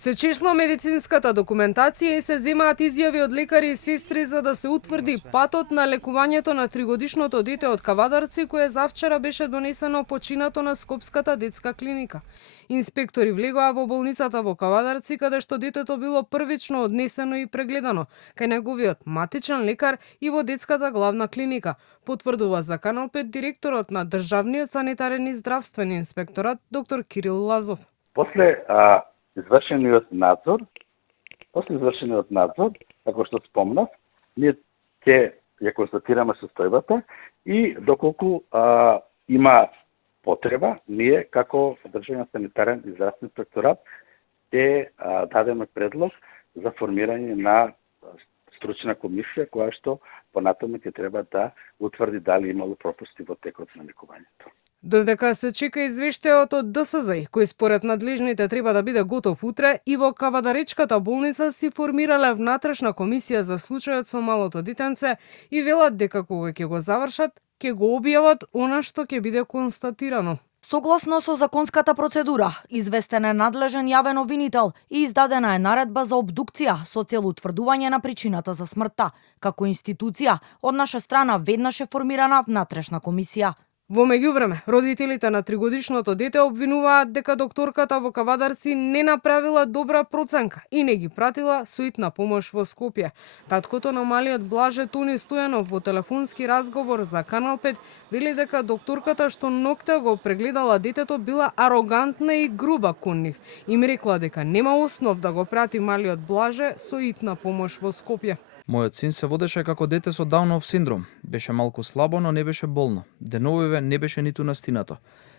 Се чешла медицинската документација и се земаат изјави од лекари и сестри за да се утврди патот на лекувањето на 3-годишното дете од Кавадарци кое завчера беше донесено починато на Скопската детска клиника. Инспектори влегоа во болницата во Кавадарци каде што детето било првично однесено и прегледано кај неговиот матичен лекар и во детската главна клиника, потврдува за Канал 5 директорот на Државниот санитарен и здравствен инспекторат доктор Кирил Лазов. После извршениот надзор, како што спомнав, ние ќе ја констатираме состојбата и доколку има потреба, ние како Државен санитарен и здравствен инспекторат ќе дадеме предлог за формирање на стручна комисија која што понатаму ќе треба да утврди дали имало пропусти во текот на лекувањето. Додека се чека извештајот од ДСЗ, кој според надлежните треба да биде готов утре, и во Кавадаречката болница си формирале внатрешна комисија за случајот со малото детенце и велат дека кога ќе го завршат, ќе го објават она што ќе биде констатирано. Согласно со законската процедура, известен е надлежен јавен обвинител и издадена е наредба за обдукција со цел утврдување на причината за смртта. Како институција, од наша страна веднаш е формирана внатрешна комисија. Во меѓувреме, родителите на 3-годишното дете обвинуваат дека докторката во Кавадарци не направила добра проценка и не ги пратила со итна помош во Скопје. Таткото на малиот Блаже Тони Стојанов во телефонски разговор за Канал 5 вели дека докторката што ноќта го прегледала детето била арогантна и груба кон нив. Им рекла дека нема основ да го прати малиот Блаже со итна помош во Скопје. Мојот син се водеше како дете со Даунов синдром. Беше малку слабо, но не беше болно. Деновиве не беше ниту настинато.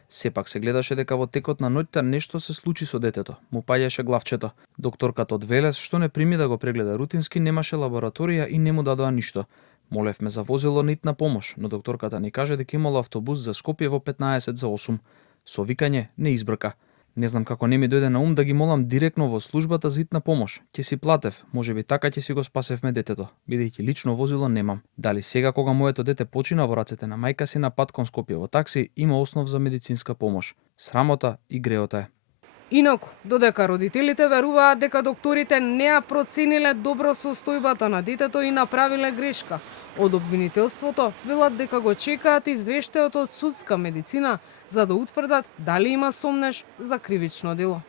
Сепак се гледаше дека во текот на ноќта нешто се случи со детето. Му паѓаше главчето. Докторката од Велес, што не прими да го прегледа рутински, немаше лабораторија и не му дадоа ништо. Молевме за возило на итна помош, но докторката ни каже дека имало автобус за Скопје во 15 за 8. Со викање не избрка. Не знам како не ми дојде на ум да ги молам директно во службата за итна помош. Ќе си платев, можеби така ќе си го спасевме детето, бидејќи лично возило немам. Дали сега кога моето дете почина во рацете на мајка си на пат кон Скопје во такси, има основ за медицинска помош. Срамота и греота е. Инаку, додека родителите веруваат дека докторите не ја процениле добро состојбата на детето и направиле грешка, од обвинителството велат дека го чекаат извештајот од судска медицина за да утврдат дали има сомнеж за кривично дело.